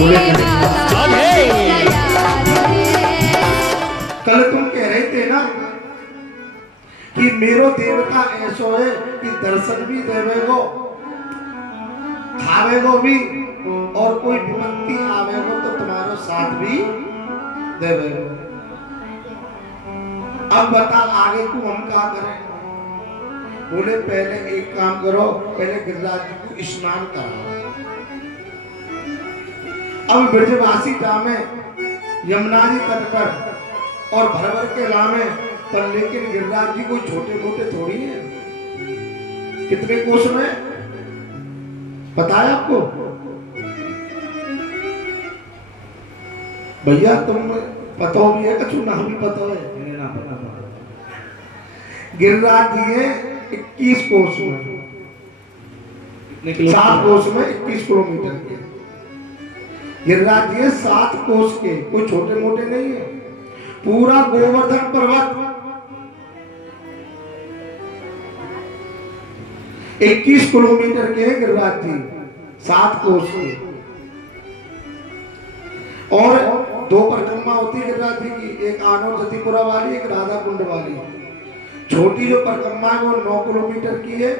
कल तुम कह रहे थे ना कि मेरो देवता ऐसो है कि दर्शन भी देवेगो, खावेगो भी, और कोई विपत्ति आवेगो तो तुम्हारा साथ भी देवेगो। अब बता आगे को हम क्या करें? बोले पहले एक काम करो, पहले गिरिराज जी को स्नान कराओ। अब ब्रजवासी जामे यमुना जी तट पर और भर भर के लामे पर, लेकिन गिरिराज जी कोई छोटे मोटे थोड़ी है। कितने कोष में पता है आपको? भैया तुम पता भी है, कछु नाम भी पता है? गिरिराज जी है 21 कोष में, 7 कोष में 21 किलोमीटर के। गिरिराज जी 7 कोष के, कोई छोटे मोटे नहीं है। पूरा गोवर्धन पर्वत 21 किलोमीटर के है गिरिराज जी, 7 कोष के। और 2 परिक्रमा होती है गिरिराज जी की, एक आनोर जतिपुरा वाली, एक राधा कुंड वाली। छोटी जो परिक्रमा है वो 9 किलोमीटर की है,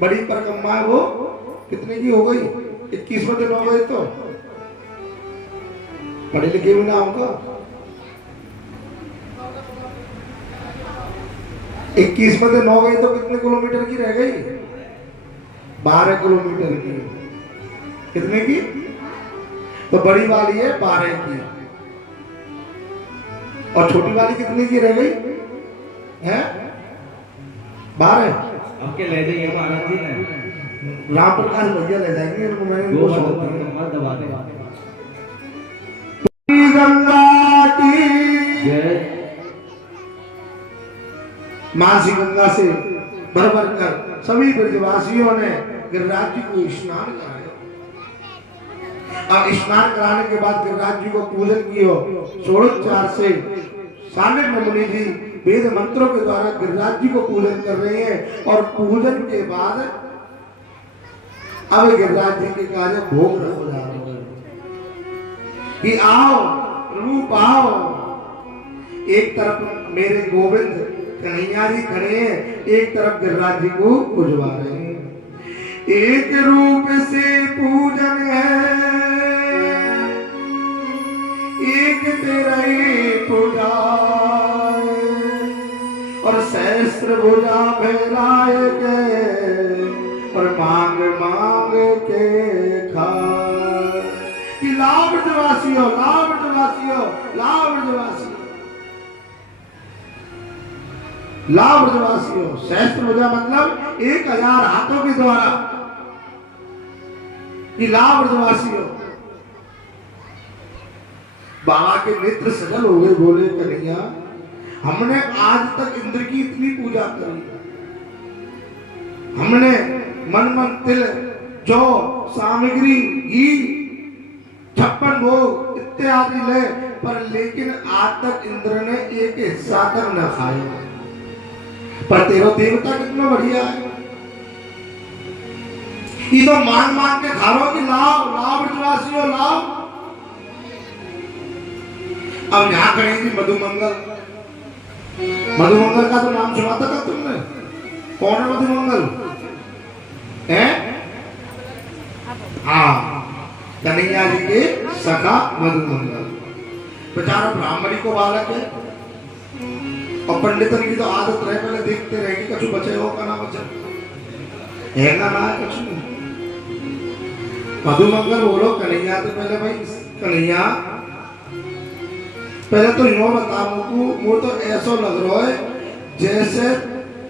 बड़ी परिक्रमा है वो कितने की हो गई? 21 में दिन हो गए। तो पढ़े लिखे भी ना होगा। 21 में दिन हो गई तो कितने किलोमीटर की रह गई? 12 किलोमीटर की। कितने की? तो बड़ी वाली है 12 की, और छोटी वाली कितने की रह गई है? 12। आपके ले जाइए महाराज जी ने, राम प्रकाश भैया ले जाएंगे इनको। मैंने वो दबा दे। गंगा की जय। मासी गंगा से भर भर कर सभी ब्रजवासियों ने गिरिराज जी को स्नान कराया। अब स्नान कराने के बाद गिरिराज जी को पूजन किया। 16 से साने मुनि जी वेद मंत्रों के द्वारा गिरिराज जी को पूजन कर रहे हैं। और पूजन के बाद अब गिरिराज जी के कार्य भोग हो जा रहे हैं कि आओ रूप आओ। एक तरफ मेरे गोविंद कन्हैया जी खड़े हैं, एक तरफ गिरिराज जी को पूजवा रहे हैं। एक रूप से पूजन है, एक तेरा पूजा, और सहस्त्र भुजा फैलाए के, और मांग मांग के खा। कि लाओ ब्रजवासियों, लाओ ब्रजवासियों, लाओ ब्रजवासियों, लाओ ब्रजवासियों। सहस्त्र भुजा मतलब 1000 हाथों के द्वारा। कि लाओ ब्रजवासियों। बाबा के नेत्र सजल हो गए। बोले कन्हैया हमने आज तक इंद्र की इतनी पूजा करी, हमने मन मन तिल जौ सामग्री घी 56 भोग इत्यादि ले, पर लेकिन आज तक इंद्र ने एक हिस्सा तक न खाया। पर तेरा देवता कितना बढ़िया है, ये तो मांग मांग के खा लो कि लाओ लाओ ब्रजवासियों लाओ। अब यहाँ करेंगे मधुमंगल। मधुमंगल का तो नाम सुना था तुमने? कौन है मधुमंगल? है? हाँ, कन्हैया जी के सखा मधुमंगल। बेचारा ब्राह्मणी को बालक है, और पंडितन की तो आदत रहे पहले देखते रहे कि कछु बचे हो का ना बचे है ना ना कुछ नहीं। मधुमंगल बोलो कन्हैया तो पहले भाई कन्हैया पहले तो यूं बता मुझको, वो तो ऐसा लग रहा है जैसे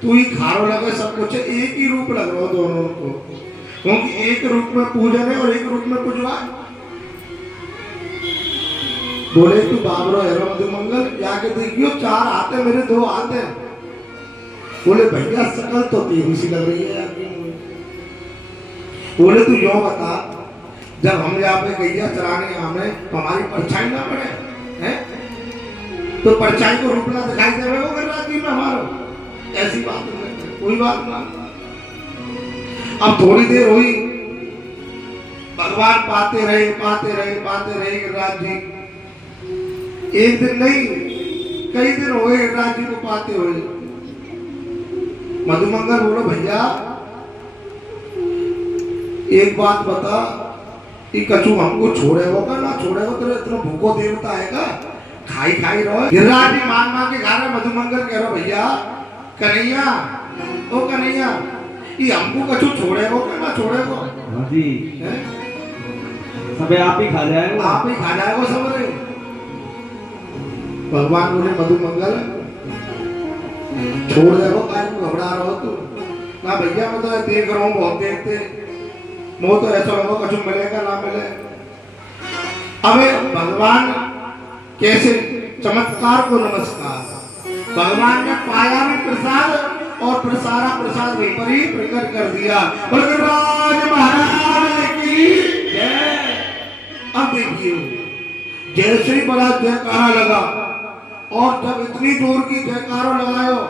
तू ही खारो लगे सब कुछ, एक ही रूप लग रहा हो दोनों को, क्योंकि एक रूप में पूजन है और एक रूप में पूजवा। बोले तू बाबरो है मधुमंगल, जाके देखियो 4 आते मेरे 2 आते। बोले भैया शकल तो तेरी सी लग रही है। बोले तू यूं बता, जब हम यहाँ पे गैया चराने हमें तो हमारी परछाई ना पड़े हैं, तो परछाई को रूप ना दिखाई दे रहे हो गिरिराज जी में हमारा? ऐसी बात नहीं, कोई बात ना। अब थोड़ी देर हुई, भगवान पाते रहे पाते रहे पाते रहे गिरिराज जी। एक दिन नहीं कई दिन हो गए गिरिराज जी को पाते हुए। मधुमंगल बोलो भैया एक बात बता, ये कछु हमको छोड़ेगो का ना छोड़ेगो, तेरे इतना भूखो देवता है का, खाई खाई रहो। गिरिराज जी मांग मांग के खा रहे। मधुमंगल कह रहा भैया कन्हैया ओ कन्हैया ये हमको कछु छोड़ेगो का ना छोड़ेगो। हाँ जी सब आप ही खा जाएगा, आप ही खा जाएगो सब रे। भगवान बोले मधुमंगल छोड़ देगो, काय को घबरा रहो तू ना भैया, मैं तो देख रहा हूँ बहुत देखते मो तो ऐसा लगा कछु मिलेगा ना मिले। अबे भगवान कैसे चमत्कार को नमस्कार। भगवान ने पाया भी प्रसाद और प्रसारा प्रसाद वहीं पर ही प्रकट कर दिया। बलराज महाराज की जय। अब देखिए जैसे ही बड़ा जयकारा लगा और जब इतनी जोर की जयकारा लगायो,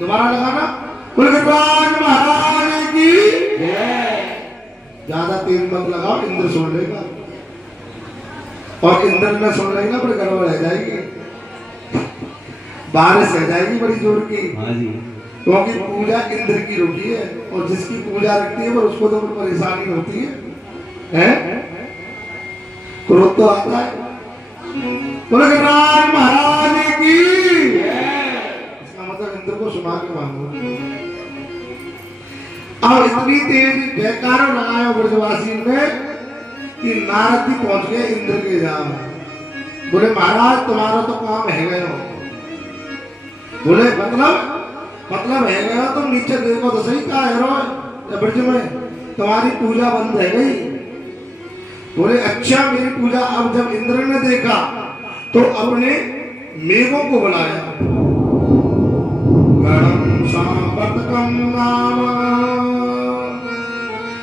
दोबारा लगाना बलराज महाराज की जय। ज्यादा तेज मत लगाओ, इंद्र सुन लेगा और इंद्र ने सुन लेगा बड़ी गड़बड़ रह जाएगी, बारिश रह जाएगी बड़ी जोर की। हाँ जी क्योंकि पूजा इंद्र की रुकी है और जिसकी पूजा रखती है पर उसको तो परेशानी होती है, क्रोध तो आता है। बलराज महाराज की इसका मतलब इंद्र को सुना के मांगो। अब इतनी तेज जयकारा लगाया ब्रजवासी ने कि नारद जी पहुंच गए इंद्र के जहां। बोले महाराज तुम्हारा तो काम है गए हो। बोले मतलब है गया, तुम नीचे देखो तो सही कहा है रो ब्रज में तुम्हारी पूजा बंद है गई। बोले अच्छा मेरी पूजा। अब जब इंद्र ने देखा तो अपने मेघों को बुलाया। गणम सांपतकम नाम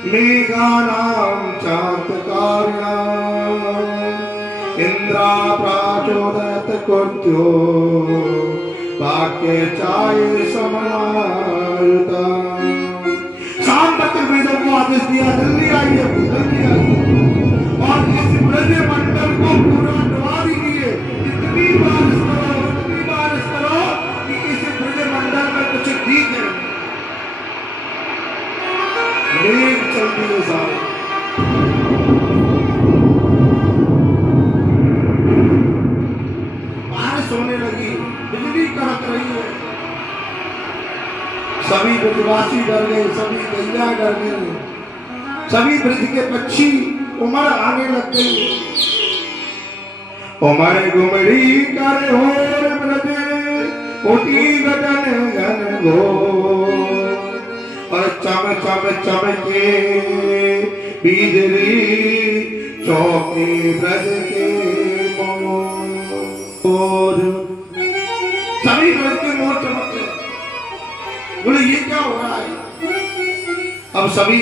मेघानां चातकार्यां इंद्रा प्राचोदयत कुर्त्यो वाक्य चाय समायुता। शाम तक वेदों को आदेश दिया जल्दी आइए और इस ब्रज मंडल को पूरा डुबा दीजिए। इतनी बारिश करो कि इस ब्रज मंडल में कुछ दिखे। मेघ चलती है सारे। बारिश होने लगी, बिजली कड़क रही है। सभी ब्रजवासी डर गए, सभी गैया डर गई, सभी ब्रज के पक्षी उमड़ आने लग गई। उमड़ घुमड़ी कर होर ब्रज कोटि गगन घन घोर। और चम चम चमके बिजली चौके ब्रज के मोर। सभी ब्रज के मोर चमके। बोले ये क्या हो रहा है। अब सभी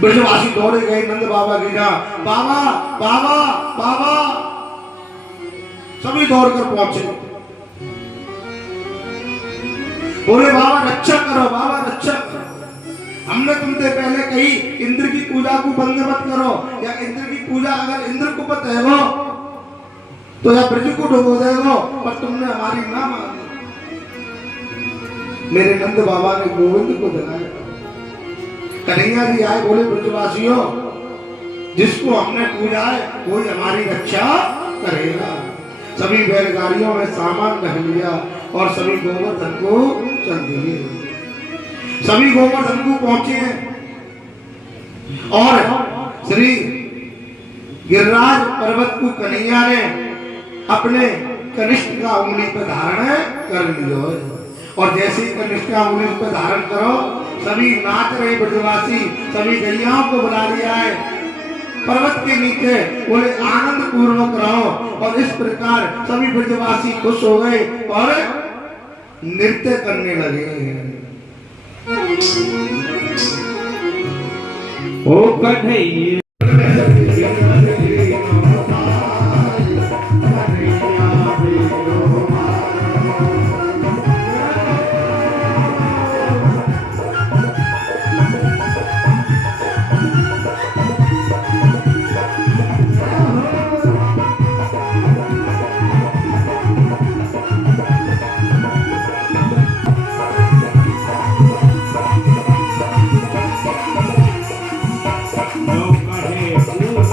ब्रजवासी दौड़े गए नंद बाबा के जहां। बाबा बाबा बाबा सभी दौड़कर पहुंचे। बोले बाबा रक्षा करो, बाबा रक्षा करो। हमने तुमसे पहले कही इंद्र की पूजा को बंद मत करो, या इंद्र की पूजा अगर इंद्र को बताएगो तो या ब्रज को डुबो देगो, पर तुमने हमारी ना मानी। मेरे नंद बाबा ने गोविंद को दिलाया। कन्हैया जी आए, बोले ब्रजवासियों जिसको हमने पूजा है कोई हमारी रक्षा करेगा। सभी बैलगाड़ियों में सामान रख लिया और सभी गोवर्धन को चल दिए। सभी गोवर्धन को पहुंचे और श्री गिरिराज पर्वत को कन्हैया ने अपने कनिष्ठ का उंगली पर धारण कर लिया। और जैसे ही कनिष्ठ का उंगली पर धारण करो सभी नाच रहे ब्रजवासी, सभी गैयाओं को बुला लिया है पर्वत के नीचे। बोले आनंद पूर्वक रहो। और इस प्रकार सभी ब्रजवासी खुश हो गए और नृत्य करने लगे। ओ कन्हैया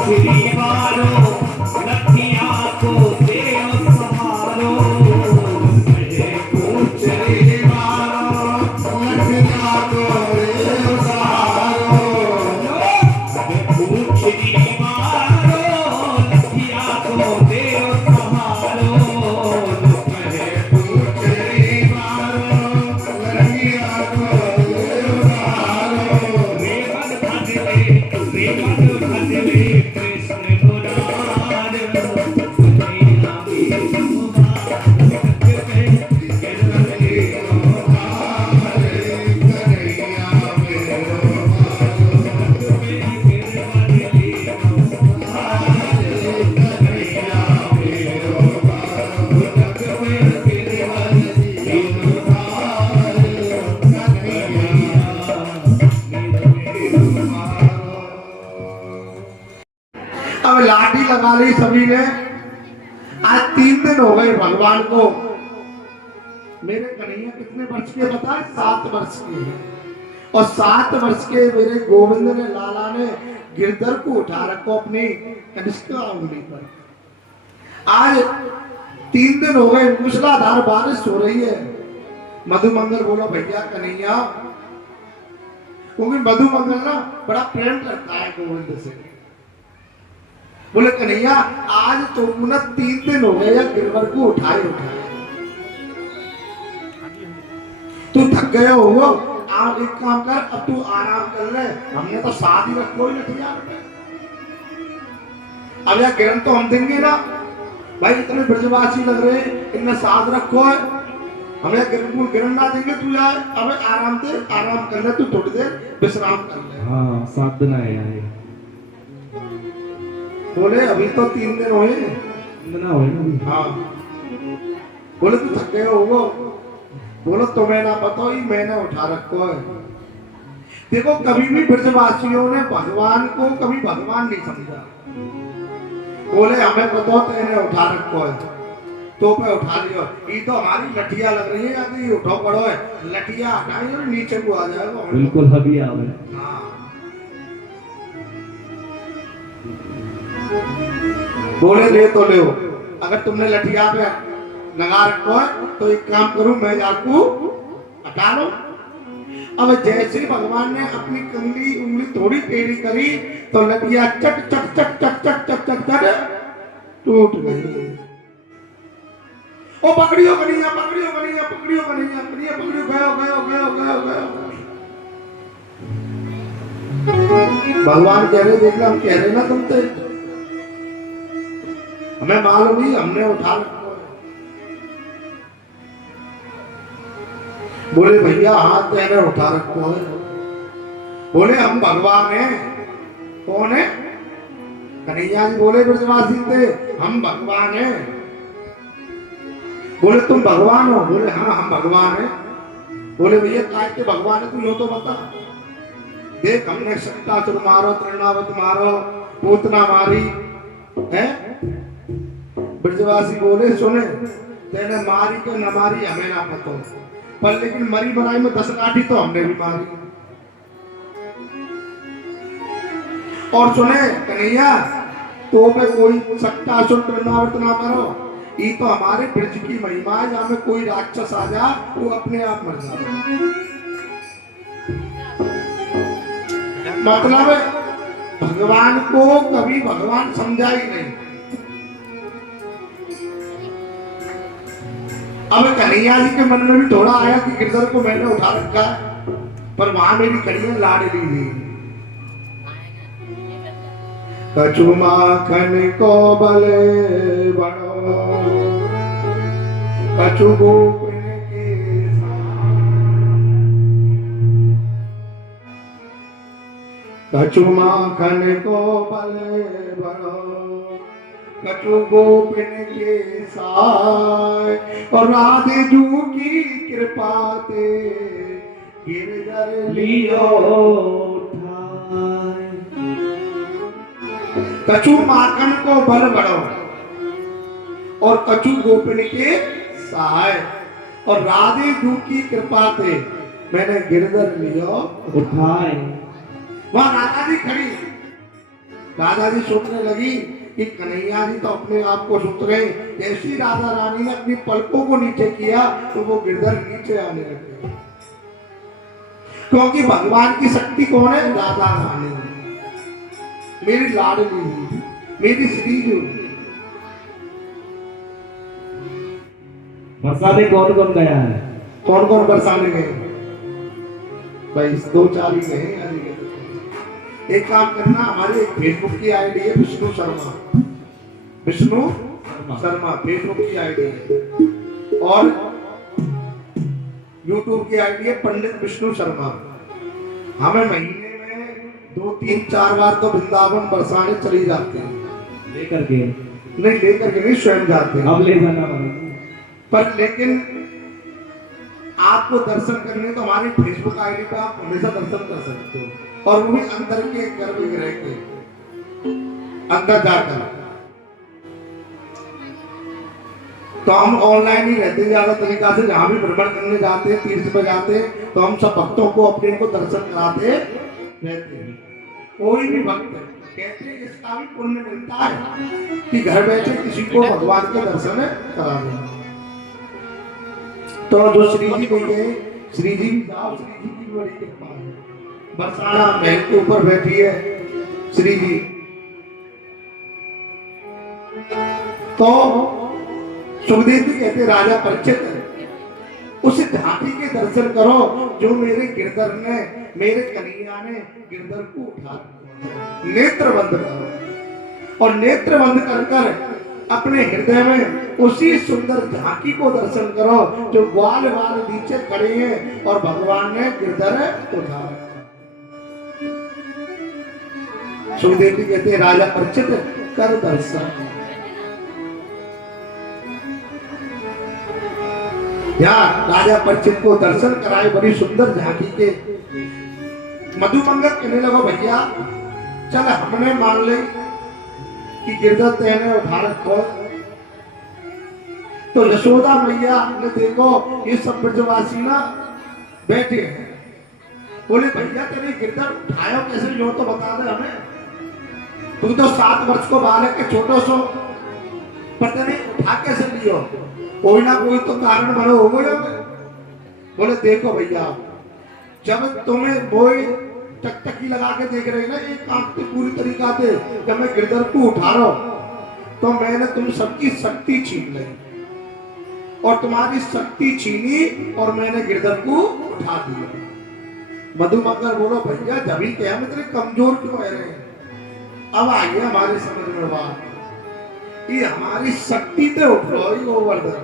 पूछड़ी मारो लठिया को देव सहारो कहे पूछड़ी मारो लठिया को देव सहारो कहे पूछड़ी मारो लठिया को देव सहारो कहे पूछड़ी मारो लठिया को देव सहारो रेवण भजले कृष्ण मुरार कन्हैया मेरा अब लाठी लगा ली सभी ने। आज 3 दिन हो गए भगवान को। मेरे कन्हैया कितने वर्ष के बता? 7 वर्ष के हैं। और 7 वर्ष के मेरे गोविंद ने, लाला ने गिरधर को उठा रखो अपनी कनिष्ठा उंगली पर। आज 3 दिन हो गए, मूसलाधार बारिश हो रही है। मधुमंगल बोलो भैया कन्हैया, क्योंकि मधुमंगल ना बड़ा प्रेम करता है गोविंद से। बोले कन्हैया आज तुम 3 दिन हो गए या गिरवर को उठाए। तू थक गए हो, आप एक काम कर, अब तू आराम कर ले। हमने तो शादी रखो ही नहीं। अब यार गिरन तो हम देंगे ना भाई, इतने ब्रजवासी लग रहे हैं, इनमें साथ रखो। हमें गिरन ना देंगे। तू यार अब आराम कर ले, तू थोड़ी देर विश्राम कर ले। हाँ 7 दिन आए। बोले अभी तो 3 दिन हुए। ना हो ना। हाँ बोले तू थक गए होगो। बोलो तुम्हें ना बताओ, ही मैंने उठा रखो है। देखो कभी भी ब्रजवासियों ने भगवान को कभी भगवान नहीं समझा। बोले हमें बताओ तेने उठा रखो है, तो पे उठा लियो। ये तो हमारी लठिया लग रही है, यदि उठो पड़ो है लठिया हटाई और नीचे को आ जाएगा। बिल्कुल हबी आवे। हाँ बोले ले तो ले। अगर तुमने लठिया पे लगा रखो है तो एक काम करूं, मैं आपको हटा लो। अब जैसे भगवान ने अपनी कंगली उंगली थोड़ी टेढ़ी करी तो लठिया चट चट चट चट चट चट चट चट टूट गई। ओ पकड़ियो कन्हैया, पकड़ियो कन्हैया, पकड़ियो कन्हैया, कन्हैया पकड़ियो, गयो गयो गयो गयो गयो। भगवान कह रहे देख लो, हम कह रहे ना तुमसे, हमें मालूम नहीं, हमने उठा रखा। बोले भैया हाथ मैंने उठा रखो है। बोले हम भगवान हैं। कौन है? कन्हैया जी बोले ब्रजवासी थे, हम भगवान हैं। बोले तुम भगवान हो? बोले हाँ हम भगवान हैं। बोले भैया काय के भगवान है तू यो तो बता। देख हमने शक्तासुर मारो, तृणावत मारो, पूतना मारी है। ब्रजवासी बोले सुने, तेने मारी के न मारी हमें ना पता, पर लेकिन मरी बनाई में 10 लाठी तो हमने भी मारी। और सुने कन्हैया, तो पे कोई शक्तासुर तृणावत ना मारो। ये तो हमारे ब्रज की महिमा है, जहाँ में कोई राक्षस आ जा वो अपने आप मर जाए। मतलब भगवान को कभी भगवान समझा ही नहीं। अब कन्हैया जी के मन में भी थोड़ा आया कि गिरधर को मैंने उठा रखा है, पर वहां मेरी कन्हैया लाडली थी। कछु माखन को बले बड़ो, कछु गोपिन के कछु माखन को बले बड़ो, कछु गोपिन के साय। और राधे जू की कृपा ते गिरधर लियो उठाए। कछु माखन को बल बढ़ो और कछु गोपिन के सहाय। और राधे जू की कृपा से मैंने गिरधर लियो उठाए। वहां राधा जी खड़ी, राधा जी सोचने लगी कि कन्हैया जी तो अपने आप को सुत रहे, जैसी राधा रानी ने अपनी पलकों को नीचे किया तो वो गिरधर नीचे आने लगे, क्योंकि भगवान की शक्ति कौन है? राधा रानी, मेरी लाडली, मेरी श्रीजू। बरसाने कौन कौन गया है? कौन कौन बरसाने गए भाई? 2-4 ही गए आज ही गए। एक काम करना, हमारे एक फेसबुक की आईडी है विष्णु शर्मा, विष्णु शर्मा फेसबुक की आईडी है, और यूट्यूब की आईडी है पंडित विष्णु शर्मा। हमें महीने में 2-3-4 बार तो वृंदावन बरसाने चली जाते हैं। लेकर के? नहीं लेकर के नहीं, स्वयं जाते हैं। अब ले जाना पर लेकिन आपको दर्शन करने तो हमारी फेसबुक आईडी पे आप हमेशा दर्शन कर सकते हो, और वो भी अंदर के गर्भगृह के अंदर जाकर। तो हम ऑनलाइन ही रहते हैं ज्यादा तरीका से, जहां भी भ्रमण करने जाते हैं, तीर्थ पे जाते हैं, तो हम सब भक्तों को अपने को दर्शन कराते रहते हैं। कोई भी भक्त कहते हैं इसका भी पुण्य मिलता है कि घर बैठे किसी को भगवान के दर्शन करा दें। तो जो श्री जी गए, श्री जी भी जाओ, श्री जी की बड़ी कृपा है। बरसाना महल के ऊपर बैठी है श्री जी। तो सुखदेव जी कहते राजा परीक्षित उस झांकी के दर्शन करो जो मेरे गिरधर ने, मेरे कन्हैया ने गिरधर को उठा, नेत्र बंद करो, और नेत्र बंद कर कर अपने हृदय में उसी सुंदर झांकी को दर्शन करो जो ग्वाल वाल नीचे खड़े हैं और भगवान ने गिरधर उठा रखा। सुखदेव जी कहते हैं राजा परीक्षित कर दर्शन। यहाँ राजा परीक्षित को दर्शन कराए बड़ी सुंदर झांकी के। मधुमंगल कहने लगा भैया चल हमने मान ले कि गिरधर तेने उठा रखो, तो यशोदा मैया ने देखो ये सब ब्रजवासी ना बैठे हैं, बोले भैया तेरे गिरधर उठायो कैसे, जो तो बता दे हमें, तू तो 7 वर्ष को बालक के छोटो सो, पता नहीं उठा कैसे लियो, कोई ना कोई तो कारण बनो हो गया। बोले देखो भैया जब तुम्हें बोई टकटकी लगा के देख रहे ना एक आंख से पूरी तरीका से, जब मैं गिरधर को उठा रहा हूं तो मैंने तुम सबकी शक्ति छीन ली, और तुम्हारी शक्ति छीनी और मैंने गिरधर को उठा दिया। मधुमंगल बोलो भैया जब ही क्या मैं तेरे कमजोर क्यों रह रहे हैं, अब आइए हमारे समझ में बात, ये हमारी शक्ति तो उठ रही गोवर्धन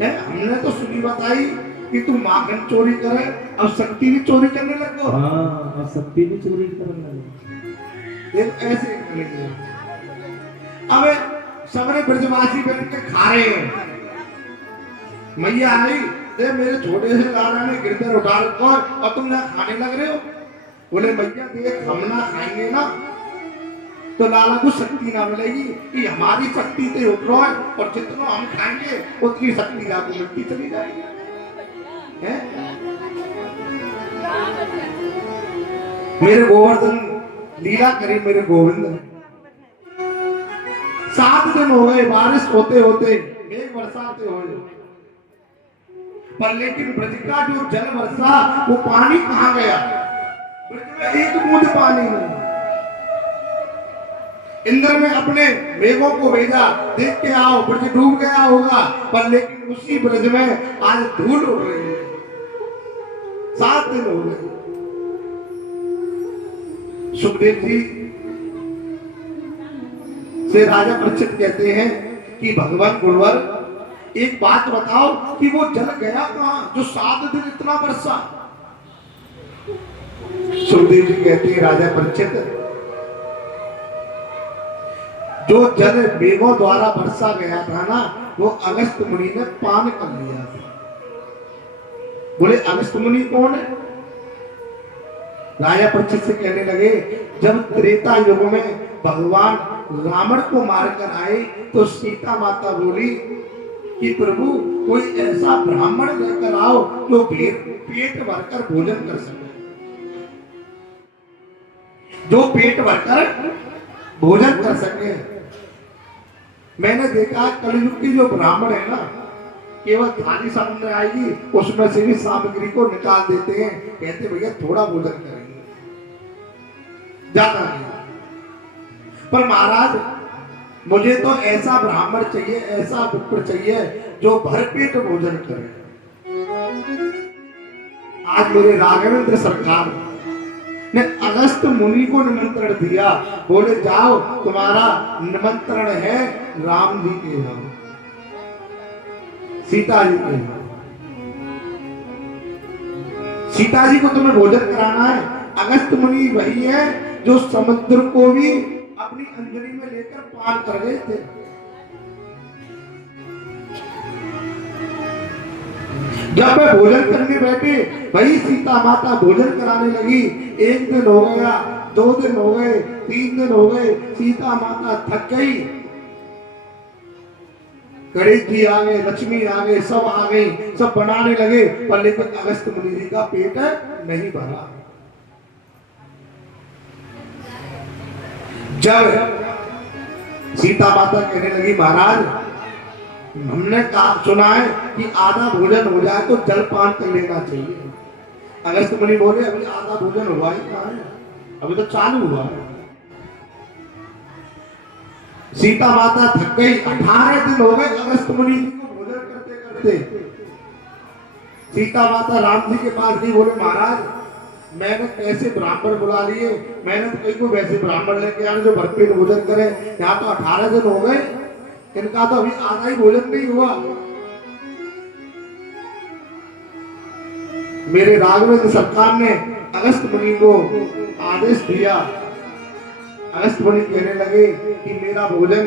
है। हमने तो सुनी बताई कि तू माखन चोरी करे, अब शक्ति भी चोरी करने लगो। हाँ, अब शक्ति भी चोरी करने लगे। ऐसे करेंगे। अब सबने ब्रजवासी बैठ के खा रहे हैं, मैया आई दे मेरे छोटे से लाला ने गिरधर उठा रखा और तुम यहाँ खाने लग रहे हो। बोले मैया देख हम ना खाएंगे ना तो लाला को शक्ति ना मिलेगी, कि हमारी शक्ति से उठ रहा है और जितना हम खाएंगे उतनी शक्ति आपको मिलती चली जाएगी। मेरे गोवर्धन लीला करी, मेरे गोविंद 7 दिन हो गए बारिश होते होते, मेघ बरसाते हुए, पर लेकिन ब्रज का जो जल वर्षा वो पानी कहाँ गया? ब्रज में एक बूंद पानी नहीं। इंद्र ने अपने मेघों को भेजा, देख के आओ ब्रज डूब गया होगा, पर लेकिन उसी ब्रज में आज धूल उड़ रही है। 7 दिन हो गए। सुखदेव जी से राजा परीक्षित कहते हैं कि भगवान गुरुवर एक बात बताओ कि वो जल गया कहां जो 7 दिन इतना बरसा? सुखदेव जी कहते हैं राजा परीक्षित जो जल मेघों द्वारा बरसा गया था ना वो अगस्त मुनि ने पान कर लिया था। बोले अगस्त मुनि कौन है? राजा परीक्षित से कहने लगे जब त्रेता युग में भगवान रावण को मारकर आए तो सीता माता बोली कि प्रभु कोई ऐसा ब्राह्मण लेकर आओ जो पेट भरकर भोजन कर सके, जो पेट भरकर भोजन कर सके। मैंने देखा कलयुग की जो ब्राह्मण है ना, केवल थाली सामने आएगी उसमें से भी सामग्री को निकाल देते हैं, कहते भैया थोड़ा भोजन करेंगे, ज्यादा नहीं। पर महाराज मुझे तो ऐसा ब्राह्मण चाहिए, ऐसा विप्र चाहिए जो भरपेट भोजन करे। आज मेरे राघवेंद्र सरकार ने अगस्त मुनि को निमंत्रण दिया, बोले जाओ तुम्हारा निमंत्रण है राम जी के यहाँ, सीता जी के यहाँ। सीता जी को तुम्हें भोजन कराना है। अगस्त मुनि वही है जो समुद्र को भी अपनी अंजलि में लेकर पार कर गए थे। जब वे भोजन करने बैठे, वही सीता माता भोजन कराने लगी। एक दिन हो गया, 2 दिन हो गए, 3 दिन हो गए, सीता माता थक गई। गणेश जी आ गए, लक्ष्मी आ गए, सब आ गई, सब बनाने लगे, पर लेकिन अगस्त मुनि जी का पेट नहीं भरा। जब सीता माता कहने लगी महाराज हमने कहा सुना है कि आधा भोजन हो जाए तो जलपान कर लेना चाहिए। अगस्त मुनि बोले अभी आधा भोजन हुआ ही कहाँ है, अभी तो चालू हुआ है। सीता माता थक गई। 18 दिन हो गए अगस्त मुनि जी को भोजन करते करते। सीता माता राम जी के पास गई, बोले महाराज मैंने कैसे ब्राह्मण बुला लिए, मैंने तो कहीं को वैसे ब्राह्मण लेके आने जो भरपेट भोजन करे। यहाँ तो 18 दिन हो गए, इनका तो अभी आधा ही भोजन नहीं हुआ। मेरे राघवेंद्र सरकार ने अगस्त मुनि को आदेश दिया। अगस्त मुनि कहने लगे कि मेरा भोजन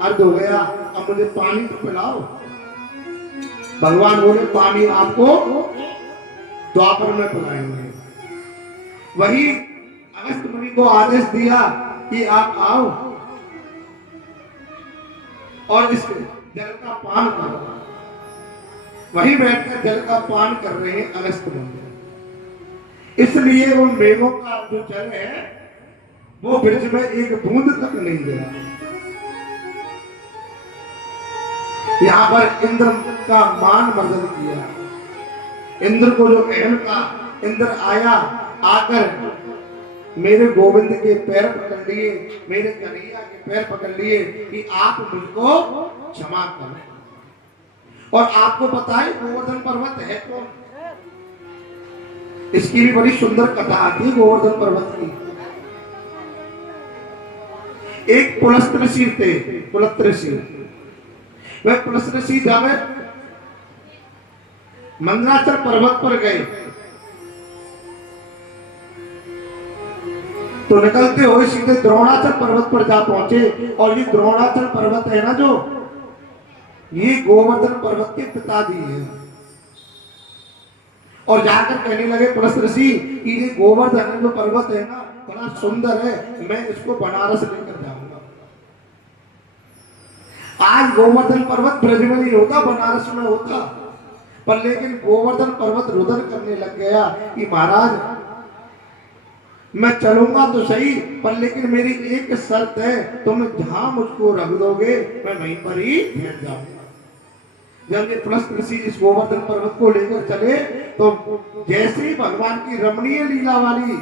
अर्ध हो गया, अब मुझे पानी तो पिलाओ। भगवान बोले पानी आपको द्वापर में पिलाएंगे। वही अगस्त मुनि को आदेश दिया कि आप आओ और इस जल का पान करो। वहीं बैठकर जल का पान कर रहे हैं अगस्त मुनि। इसलिए वो मेघों का जो जल है वो ब्रज में एक बूंद तक नहीं गया। यहाँ पर इंद्र का मान मर्दन किया। इंद्र को जो अहम का, इंद्र आया, आकर मेरे गोविंद के पैर पकड़ लिए, मेरे कन्हैया के पैर पकड़ लिए कि आप मुझको क्षमा करें। और आपको पता है गोवर्धन पर्वत है कौन? इसकी भी बड़ी सुंदर कथा आती है गोवर्धन पर्वत की। एक पुलस्त ऋषि थे, पुलस्त ऋषि। वह पुलस्त ऋषि जब मंदराचल पर्वत पर गए तो निकलते हुए सीधे द्रोणाचल पर्वत पर जा पहुंचे। और ये द्रोणाचल पर्वत है ना जो, ये गोवर्धन पर्वत के पिताजी हैं। और जाकर कहने लगे पुलस्त ऋषि कि ये गोवर्धन जो पर्वत है ना बड़ा सुंदर है, मैं इसको बनारस लेकर जाऊंगा। आज गोवर्धन पर्वत ब्रज में नहीं होता, बनारस में होता। पर लेकिन गोवर्धन पर्वत रुदन करने लग गया कि महाराज मैं चलूंगा तो सही, पर लेकिन मेरी एक शर्त है, तुम जहां मुझको रख दोगे मैं वहीं पर ही बैठ जाऊंगा। जब ये पुलस्त ऋषि इस गोवर्धन पर्वत को लेकर चले तो जैसे ही भगवान की रमणीय लीला वाली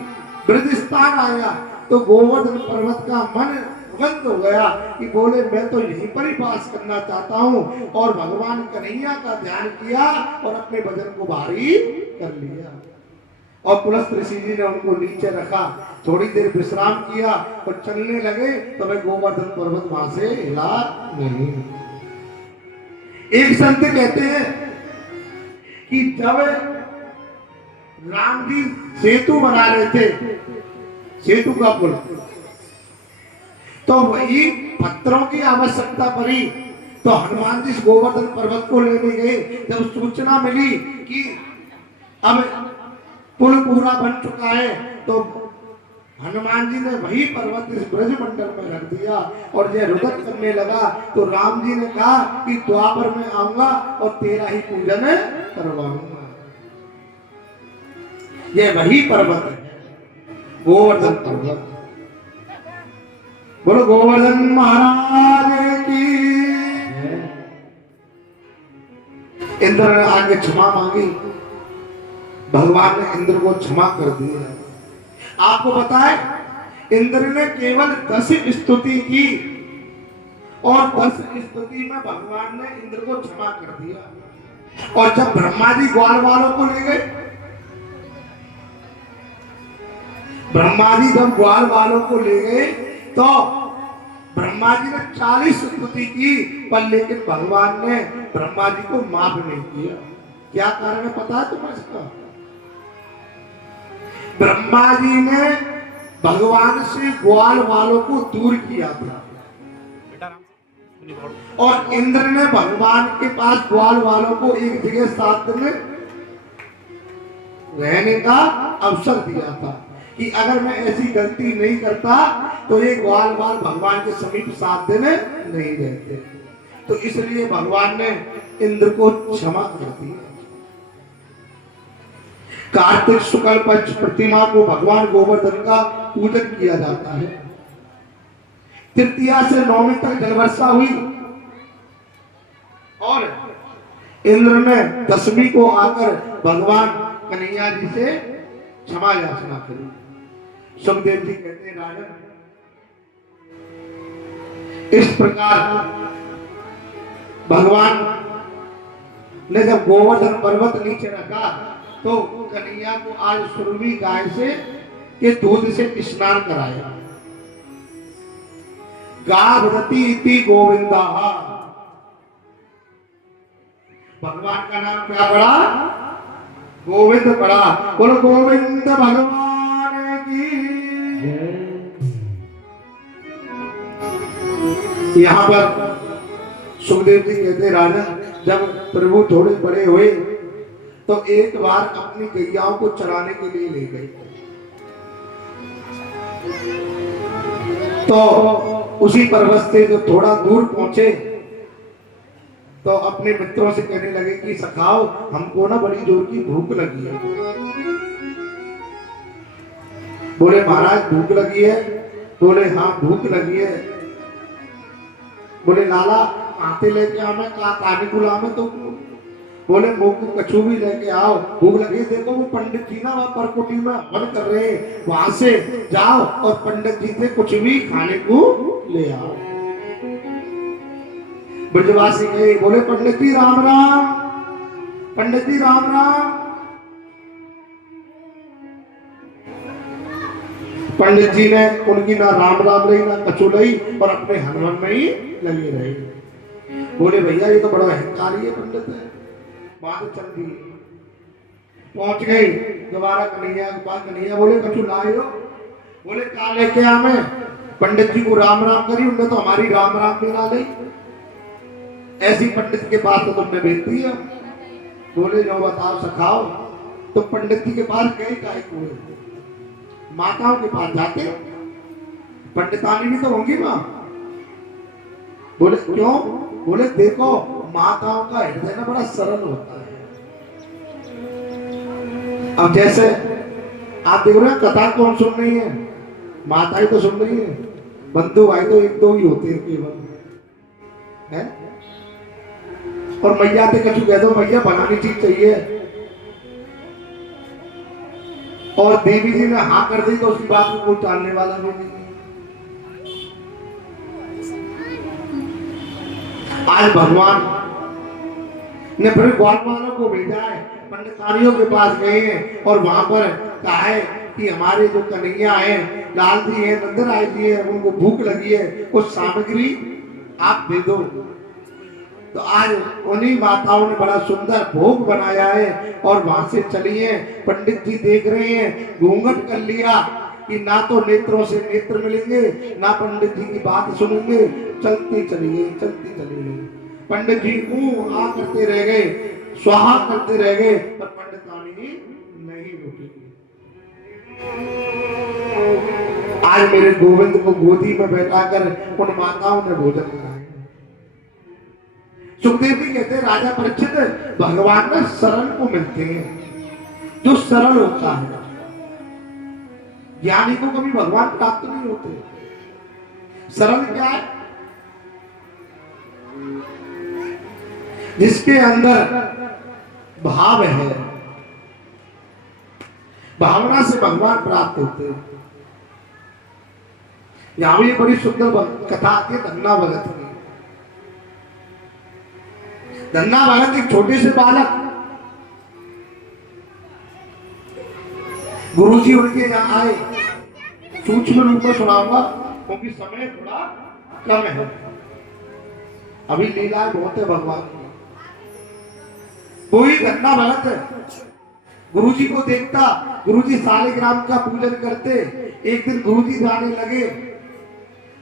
ब्रज स्थान आया तो गोवर्धन पर्वत का मन बंद हो गया कि बोले मैं तो यहीं पर ही वास करना चाहता हूँ। और भगवान कन्हैया का ध्यान किया और अपने भजन को भारी कर लिया। और पुलस्त ऋषि जी ने उनको नीचे रखा, थोड़ी देर विश्राम किया और चलने लगे तो मैं गोवर्धन पर्वत वहां से हिला नहीं। एक संत कहते हैं कि जब राम जी सेतु बना रहे थे, सेतु का पुल, तो वही पत्थरों की आवश्यकता पड़ी तो हनुमान जी गोवर्धन पर्वत को लेने गए। जब सूचना मिली कि अब पुल पूरा बन चुका है तो हनुमान जी ने वही पर्वत इस ब्रज मंडल में रख दिया। और यह रुदन करने लगा तो राम जी ने कहा कि द्वापर में आऊंगा और तेरा ही पूजन करवाऊंगा। यह वही पर्वत है गोवर्धन पर्वत। बोलो गोवर्धन महाराज की। इंद्र ने आगे क्षमा मांगी, भगवान ने इंद्र को क्षमा कर दिया। आपको पता है इंद्र ने केवल 10 स्तुति की और 10 स्तुति में भगवान ने इंद्र को क्षमा कर दिया। और जब ब्रह्मा जी ग्वाल वालों को ले गए, ब्रह्मा जी जब ग्वाल वालों को ले गए तो ब्रह्मा जी ने 40 स्तुति की, पर लेकिन भगवान ने ब्रह्मा जी को माफ नहीं किया। क्या कारण है पता है तुम्हें इसका? ब्रह्मा जी ने भगवान से ग्वाल वालों को दूर किया था और इंद्र ने भगवान के पास ग्वाल वालों को एक जगह साथ में रहने का अवसर दिया था कि अगर मैं ऐसी गलती नहीं करता तो ये ग्वाल वाल भगवान के समीप 7 दिन नहीं रहते। तो इसलिए भगवान ने इंद्र को क्षमा कर दिया। कार्तिक शुक्ल पक्ष प्रतिमा को भगवान गोवर्धन का पूजन किया जाता है। तृतीया से नवमी तक जलवर्षा हुई और इंद्र ने 10वीं को आकर भगवान कन्हैया जी से क्षमा याचना करी। सुखदेव जी कहते हैं राजन, इस प्रकार भगवान ने जब गोवर्धन पर्वत नीचे रखा तो कन्हैया को आज सुरभि गाय से के दूध से स्नान कराया। गाभरती इति गोविंदा, भगवान का नाम क्या पड़ा? गोविंद पड़ा। बोलो गोविंद भगवान की। यहाँ पर सुखदेव जी कहते राजा, जब प्रभु थोड़े बड़े हुए तो एक बार अपनी गैयाओं को चराने के लिए ले गए। तो उसी पर्वत से जो थोड़ा दूर पहुंचे तो अपने मित्रों से कहने लगे कि सखाओ, हमको ना बड़ी जोर की भूख लगी है। बोले महाराज भूख लगी है? बोले हाँ भूख लगी है। बोले लाला आते लेके आवे काने को लावे तो? बोले मुंह को कछू भी लेके आओ, भूख लगी। देखो वो पंडित जी ना वहां परकुटी में हवन कर रहे हैं, वहां से जाओ और पंडित जी से कुछ भी खाने को ले आओ। ब्रजवासी गए, बोले पंडित जी राम राम, पंडित जी राम राम। पंडित जी ने उनकी ना राम राम रही ना कछु रही और अपने हनुमान में ही लगे रहे। बोले भैया ये तो बड़ा अहंकारी है पंडित है। बात चल दी, पहुंच गए दोबारा कन्हैया के पास। कन्हैया बोले कछु लाए हो? बोले कहा लेके आवे। पंडित जी को राम राम करी, उनने तो हमारी राम राम भी ना ली। ऐसी पंडित के पास तो तुमने भेज दिया। बोले जो बताओ सखाओ, तो पंडित जी के पास गए काहे को? माताओं के पास जाते, पंडितानी भी तो होंगी माँ। बोले क्यों? बोले देखो माताओं का हृदय ना बड़ा सरल होता है। अब जैसे आप देख रहे हैं कथा कौन सुन रही है? माता ही तो सुन रही है। बंधु भाई तो एक दो ही होते हैं केवल, है? और मैया से कछु कह दो, मैया बनानी चीज चाहिए, और देवी जी ने हाँ कर दी तो उसकी बात को कोई टालने वाला भी नहीं। आज भगवान ने फिर ग्वाल वालों को भेजा है, पंडितानियों के पास गए हैं और वहां पर कहा है कि हमारे जो कन्हैया हैं, लाल जी हैं, नंदराय जी हैं, उनको भूख लगी है, कुछ सामग्री आप दे दो। तो आज उन्हीं माताओं ने बड़ा सुंदर भोग बनाया है और वहां से चली है। पंडित जी देख रहे हैं, घूंघट कर लिया कि ना तो नेत्रों से नेत्र मिलेंगे, ना पंडित जी की बात सुनेंगे। चलती चली गई, चलती चली गई। पंडित जी आ करते रह गए, स्वाहा करते रह गए, पर पंडितानी नहीं रुकी। आज मेरे गोविंद को गोदी में बैठाकर उन माताओं ने भोजन कराया। सुखदेव जी कहते हैं राजा परीक्षित, भगवान ना सरल को मिलते हैं, जो सरल होता है। ज्ञानी को कभी भगवान प्राप्त नहीं होते। सरल क्या है? जिसके अंदर भाव है, भावना से भगवान प्राप्त होते हैं। यहां भी बड़ी सुंदर कथा आती है धन्ना भगत की। धन्ना भगत एक छोटे से बालक, गुरुजी उनके यहाँ आए। सूक्ष्म रूप में सुनाऊंगा क्योंकि समय थोड़ा कम है, अभी लीलाएं बहुत है भगवान की। कोई धन्ना भगत है, गुरुजी को देखता, गुरुजी सालिग्राम का पूजन करते। एक दिन गुरुजी जाने लगे,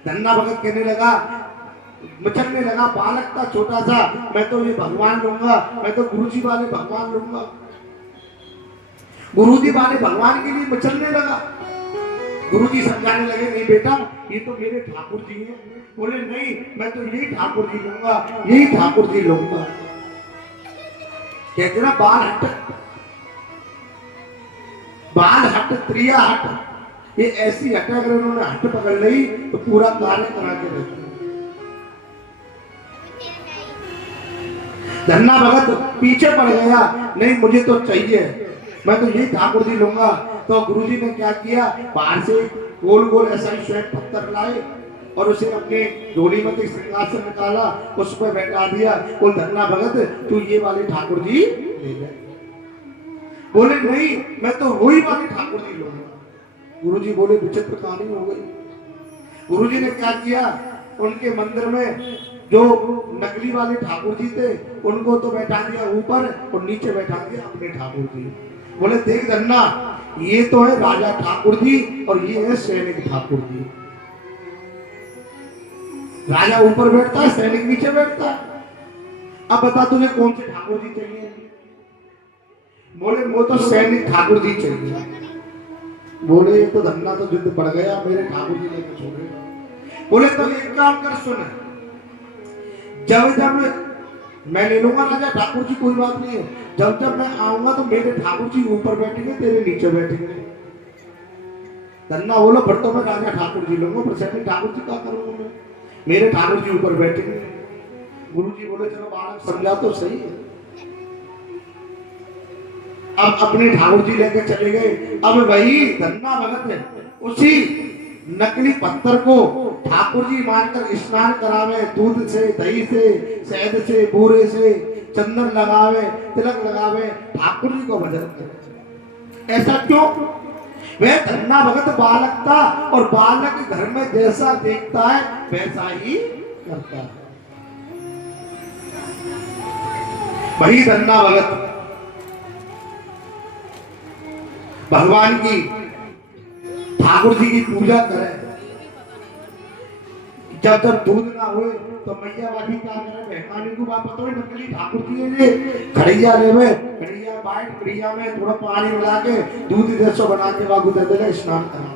धन्ना भगत कहने लगा, मचलने लगा, बालक था छोटा सा, मैं तो ये भगवान लूंगा, मैं तो गुरुजी वाले भगवान लूंगा। गुरुजी वाले भगवान के लिए मचलने लगा। गुरुजी समझाने लगे, नहीं बेटा, ये तो मेरे ठाकुर जी हैं। बोले नहीं, मैं तो यही ठाकुर जी लूंगा, यही ठाकुर जी लूंगा। कहते ना बाल हट, बाल हट, त्रिया हट, ये ऐसी हट, अगर उन्होंने हट पकड़ ली तो पूरा कार्य करा के रहते। धन्ना भगत पीछे पड़ गया, नहीं मुझे तो चाहिए, मैं तो यही ठाकुर जी लूंगा। तो गुरुजी ने क्या किया, बाहर से गोल गोल ऐसा ही श्वेत पत्थर लाए और उसे अपने डोली में सिंहासन निकाला, उस पर बैठा दिया। बोल धन्ना भगत तू ये वाले ठाकुर जी ले ले। बोले नहीं, मैं तो वही वाले ठाकुर जी लूंगा। गुरुजी बोले विचित्र कहानी हो गई। गुरुजी ने क्या किया, उनके मंदिर में जो नकली वाले ठाकुर जी थे उनको तो बैठा दिया ऊपर और नीचे बैठा दिया अपने ठाकुर जी। बोले देख धन्ना, ये तो है राजा ठाकुर जी और ये है सैनिक ठाकुर जी। राजा ऊपर बैठता है, सैनिक नीचे बैठता है। अब बता तुझे कौन से ठाकुर जी चाहिए? बोले वो तो सैनिक ठाकुर जी चाहिए। बोले ये तो धन्ना तो जिद पड़ गया, मेरे ठाकुर जी लेकर छोड़े। बोले तो एक काम कर, सुन, जब जब मैं ले लूंगा राजा ठाकुर जी, कोई बात नहीं है, जब जब मैं आऊंगा तो मेरे ठाकुर जी ऊपर बैठेंगे, तेरे नीचे बैठेंगे। धन्ना बोलो फिर तो मैं राजा ठाकुर जी लूंगा, पर सैनिक ठाकुर जी क्या करूंगा मैं, मेरे ठाकुर जी ऊपर बैठेंगे। गुरु जी बोले चलो बालक समझा तो सही है। अब अपने ठाकुर जी लेके चले गए। अब वही धन्ना भगत है, उसी नकली पत्थर को ठाकुर जी मानकर स्नान करावे, दूध से, दही से, शहद से, बूरे से, चंदन लगावे, तिलक लगावे, ठाकुर जी को भजन करे। ऐसा क्यों? वह धन्ना भगत बालक था और बालक घर में जैसा देखता है वैसा ही करता है। वही धन्ना भगत भगवान की, ठाकुर जी की पूजा करे। जब जब दूध ना हो तो मैया वाली क्या करे, मेहमानी को बात तो नकली ठाकुर जी ने घड़िया लेवे, घड़िया बाइट, घड़िया में थोड़ा पानी मिला के दूध जैसा बना के बागू दे दे, स्नान करा।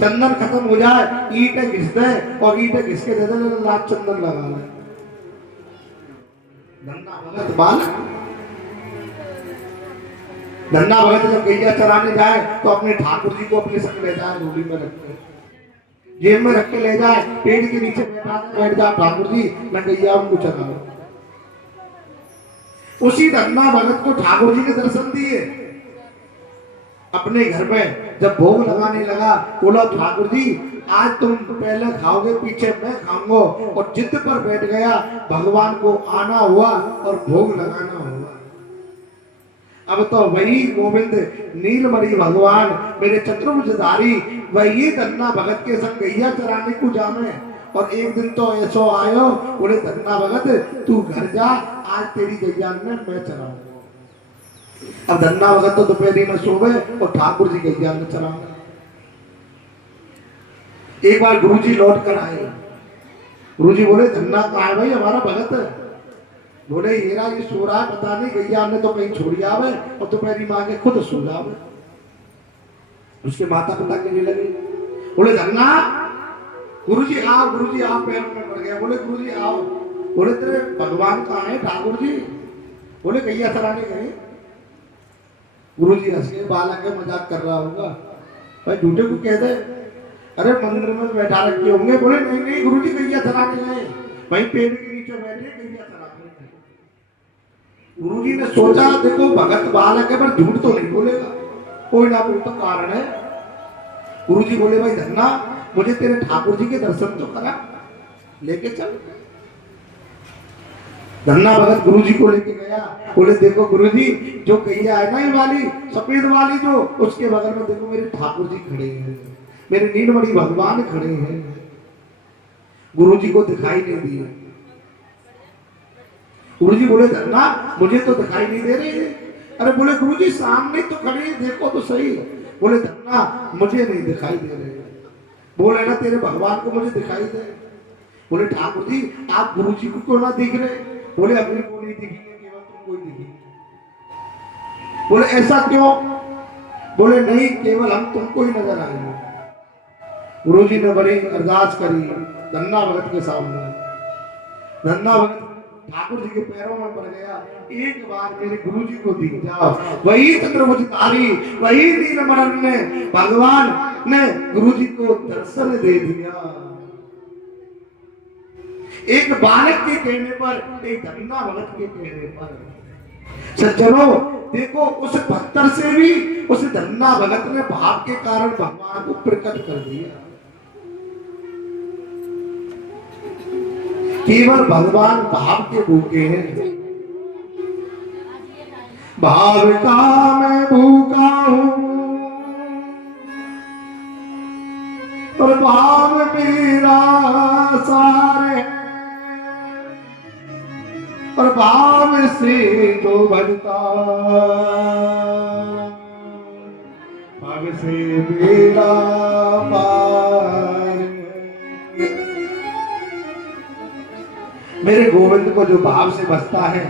चंदन खत्म हो जाए, ईंटे घिस दे और ईंटे घिस के दे दे, लाल चंदन लगा ले। धन्ना भगत बालक, धन्ना भगत जब गैया चराने जाए तो अपने ठाकुर जी को अपने संग ले जाए, झोली में रख के, जेब में रख के ले जाए, पेड़ के नीचे बैठ जाए, ठाकुर जी मैं गैया उनको चराऊं। उसी धन्ना भगत को ठाकुर जी ने दर्शन दिए अपने घर में। जब भोग लगाने लगा, बोला ठाकुर जी आज तुम पहले खाओगे, पीछे मैं खाऊंगा, और जिद पर बैठ गया। भगवान को आना हुआ और भोग लगाना हुआ। अब तो वही गोविंद नीलमणि भगवान मेरे चतुर्भुजधारी वही धन्ना भगत के संग गैया चराने को जामे। और एक दिन तो ऐसो आयो, बोले धन्ना भगत तू घर जा, आज तेरी गैया में मैं चराऊंगा। अब धन्ना भगत तो दोपहरी में सोवे और ठाकुर जी गैया में चराऊंगा। एक बार गुरुजी लौट कर आए। गुरुजी बोले धन्ना कहाँ है भाई, हमारा भगत है। बोले हीरा ये सो रहा है, पता नहीं गैया ने तो कहीं छोड़ी आवे और दोपहरी माँ के खुद सो जावे। उसके माता पिता कहने लगे, बोले धन्ना गुरुजी आओ, गुरुजी आओ, पैरों में पड़ गया। बोले गुरुजी आओ। बोले तेरे भगवान कहाँ है ठाकुर जी? बोले गैया चराने गए। गुरुजी हंस के, बालक है मजाक कर रहा होगा, भाई झूठे को कह दे। अरे मंदिर में बैठा रखे होंगे। बोले नहीं नहीं गुरुजी गैया चराने गए, वहीं पेड़ के नीचे बैठे गैया चराने गए। गुरुजी ने सोचा देखो भगत बालक है पर झूठ तो नहीं बोलेगा, कोई ना कोई तो कारण है। गुरुजी बोले भाई धन्ना मुझे तेरे ठाकुर जी के दर्शन तो करा, लेके चल। धन्ना भगत गुरुजी को लेके गया। बोले देखो गुरुजी जो गैया है ना ये वाली सफेद वाली जो, उसके बगल में देखो मेरे ठाकुर जी खड़े हैं, मेरे नीलमणि भगवान खड़े हैं। गुरुजी को दिखाई नहीं दिए। गुरुजी बोले धन्ना मुझे तो दिखाई नहीं दे रही है। अरे बोले गुरुजी सामने तो खड़े हैं, देखो तो सही। बोले धन्ना मुझे नहीं दिखाई दे रहे। बोले ना तेरे भगवान को मुझे दिखाई दे। बोले ठाकुर जी आप गुरुजी को क्यों ना दिख रहे? बोले अपनी को नहीं दिखेंगे, केवल तुमको ही दिखेंगे। बोले ऐसा क्यों? बोले नहीं केवल हम तुमको ही नजर आएंगे। गुरुजी ने बड़ी अरदास करी धन्ना भगत के सामने। धन्ना भगत ठाकुर जी के पैरों में पड़ गया। एक बार मेरे गुरुजी को दिख जाओ। वही चंद्रभुजधारी वही नीलमणि ने भगवान ने गुरुजी को दर्शन दे दिया। एक बालक के कहने पर, एक धन्ना भगत के कहने पर। सज्जनों देखो उस भक्तर से भी उस धन्ना भगत ने भाव के कारण भगवान को प्रकट कर दिया। केवल भगवान भाव के भूखे हैं। भाव का मैं भूखा हूं और भाव मेरा सारे, और भाव से जो भजता भाव से मेरा पार। मेरे गोविंद को जो भाव से बसता है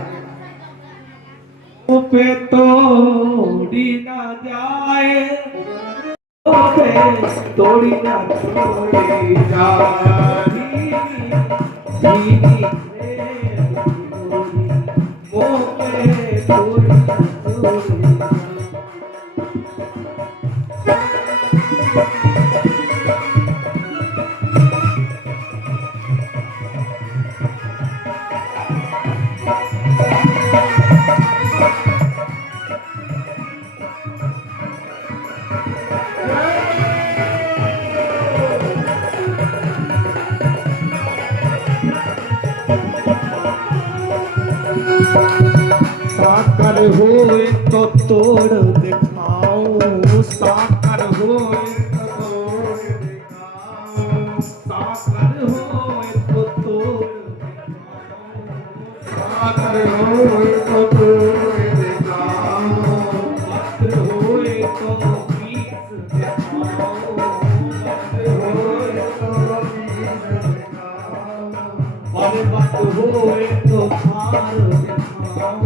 पे तोड़ी ना जाए, पे तोड़ी ना छोड़ी जाए। धीमी मोह पे तोड़ी ना छोड़ी जाए। साकर होए तो तोड़ दिखाओ, साकर होए तो तोड़ दिखाओ, साकर होए तो तोड़ दिखाओ, साकर होए तो तोड़ दिखाओ, वस्त्र होए तो पीस दिखाओ, वस्त्र होए तो पीस दिखाओ, पर्वत होए तो भार दिखाओ,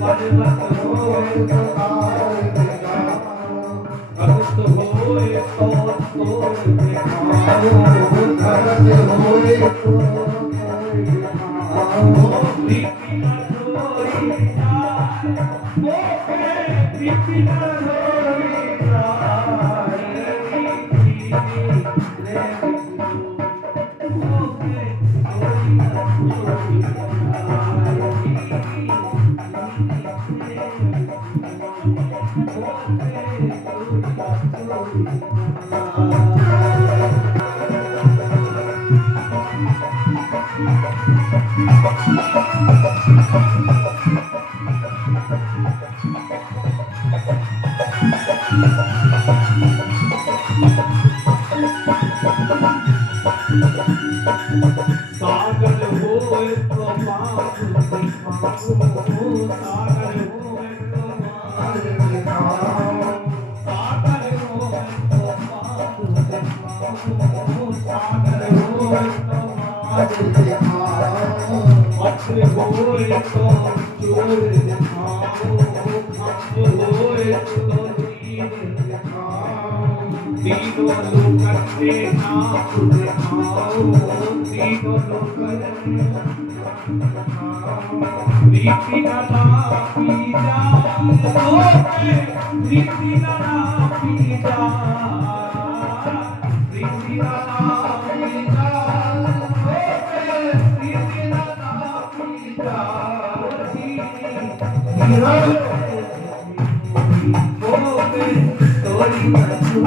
पर्वत होए तो भार दिखाओ, भक्त होए तो तोड़ दिखाओ, भक्त होए तो तोड़ दिखाओ। प्रीति न ढोई जाए, मोहे प्रीति न ढोई जाए, सागर होए तो पार दिखाओ, सागर होए तो पार दिखाओ, सागर होए तो पार दिखाओ, सागर होए तो पार दिखाओ, वस्त्र होए तो चोर दिखाओ, खंभ होए तो तीर दिखाओ, तीनों लोक के नाथ दिखाओ, तीनों लोक प्रीति न नापी जाए, प्रीति न नापी जाए, प्रीति ओ